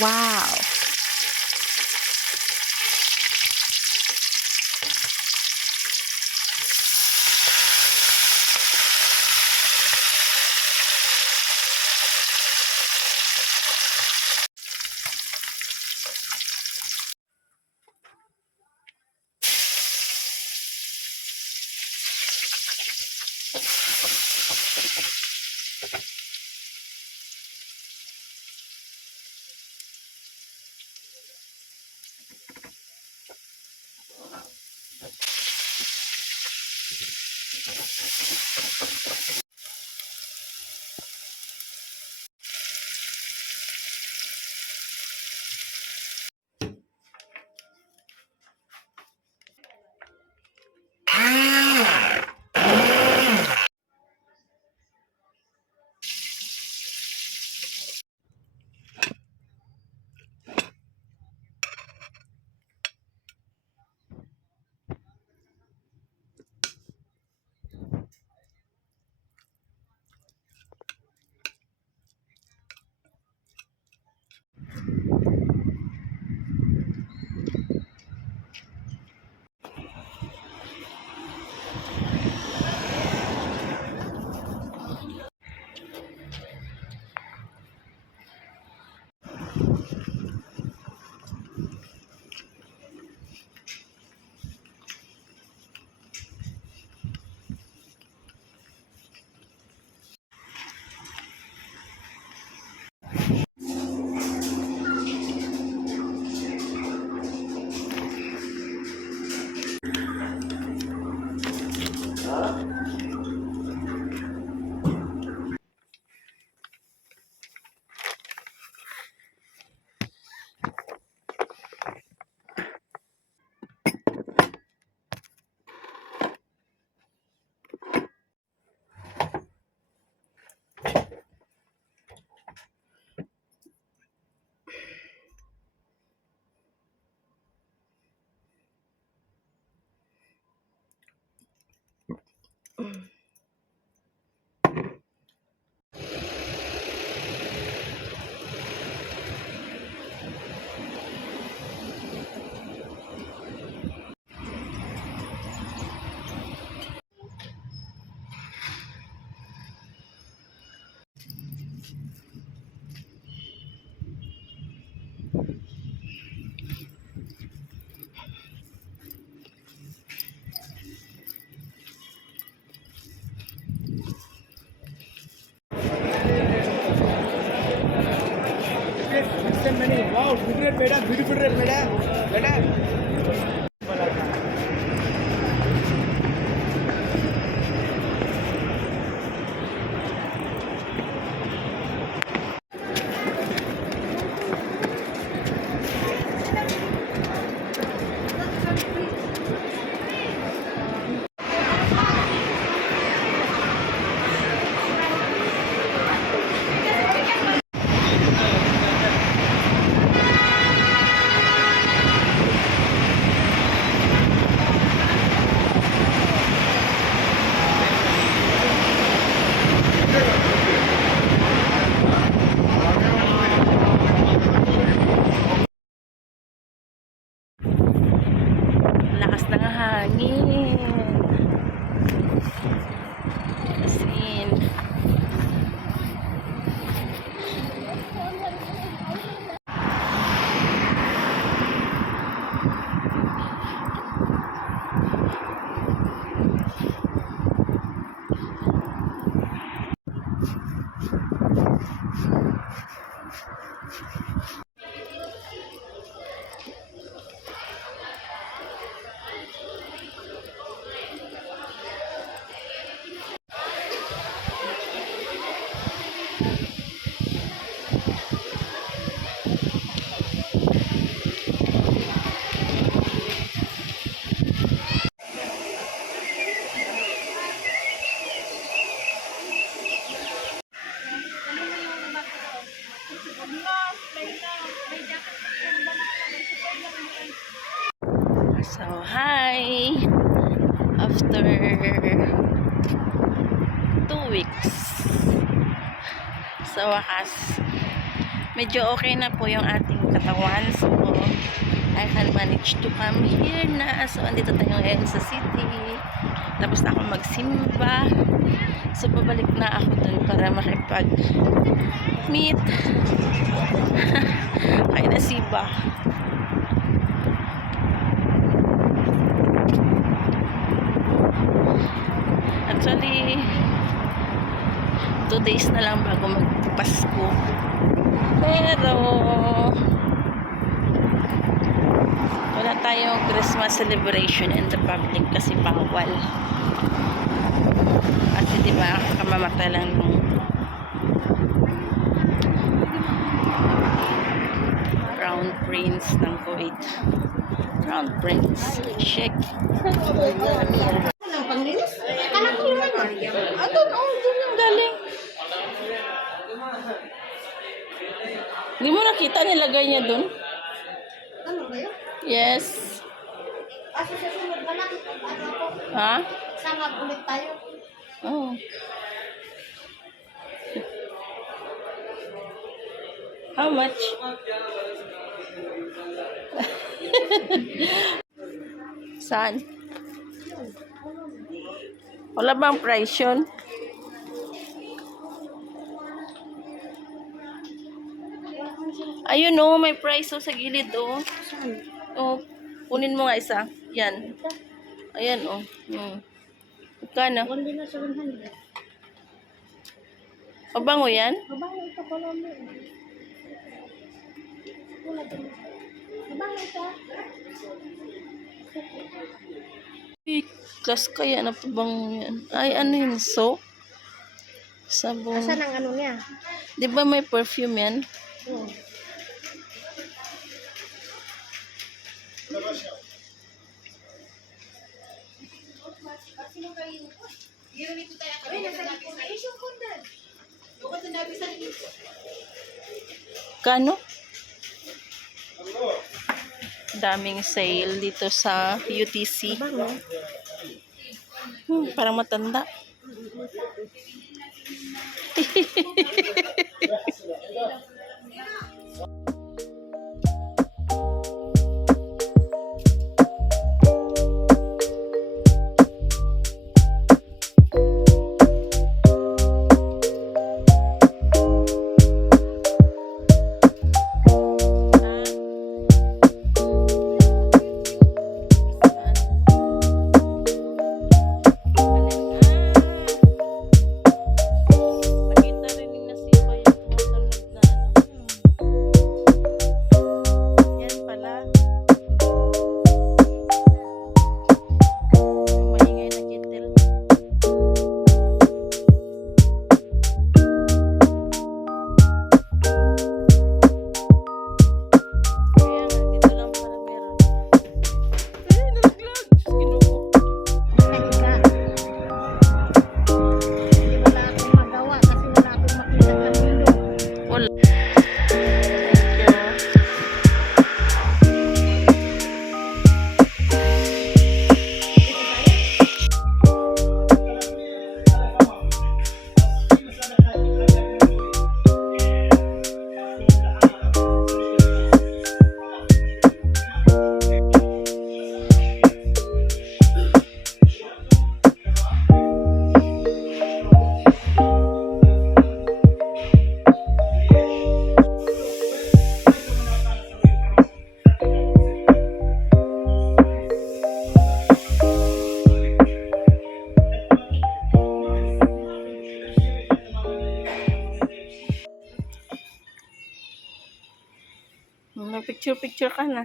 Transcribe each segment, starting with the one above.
Wow. Wow, beautiful red, madam. hangin. As in. So, hi! After 2 weeks, sa wakas, medyo okay na po yung ating katawan. So, I can manage to come here na. So, andito tayo ngayon sa city. Tapos na ako magsimba. So, babalik na ako dun para makipag-meet kay Naseba. Actually, 2 days na lang bago magpasko. Pero, wala tayong Christmas celebration in the public kasi bawal. Kasi diba, kamamatay lang nung Crown Prince ng Kuwait. Crown Prince. Sheikh Amir. Panglinis? Anak ko yun. Doon yung galing. Hindi mo nakita nilagay niya doon? Ano ba yun? Yes. Sa susunod na lang. Ano ako? Ha? Sama ulit tayo. Oh. How much? Saan? Wala bang price yun? Ayun o, may price o sa gilid o. O, kunin mo nga isa. Yan. Ayan o. Magkano? Hindi na 700. Mabango yan? Mabango ito ko lang mo. Mabango ito. Class kaya na pa bang yan? Ay, ano yun? Soap? Sabon. Asan ang ano niya? Di ba may perfume yan? Oo. Kano? Daming sale dito sa UTC. Mabango. Parang matanda. Nakita rin yung Naseba. Picture-picture ka na.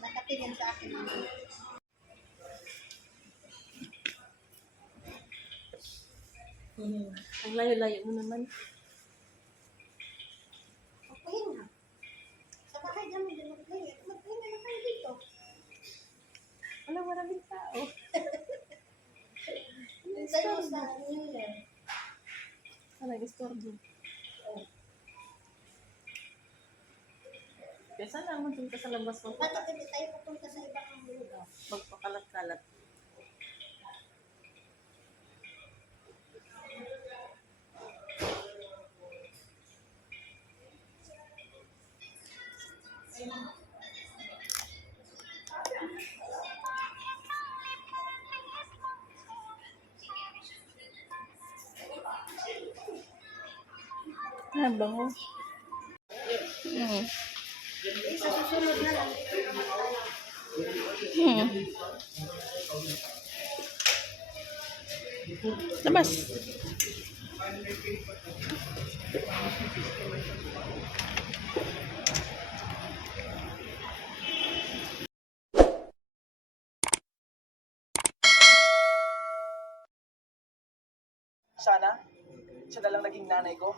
Nakatingin sa akin. Ang layo-layo mo naman. Okay na. Sa bahay kami din magpahinga. Magpahinga na kayo dito. Wala, maraming tao. Sa'yo sa New Year. Nag-istorbo. Kaya sana naman dun ka sa labas mo. Bakit hindi tayo pupunta sa ibang lugar? Magpakalat-kalat. Ah, bango. Sa susunod na lang. Labas. Sana, siya na lang naging nanay ko.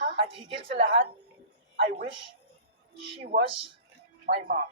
At higit sa lahat, I wish she was my mom.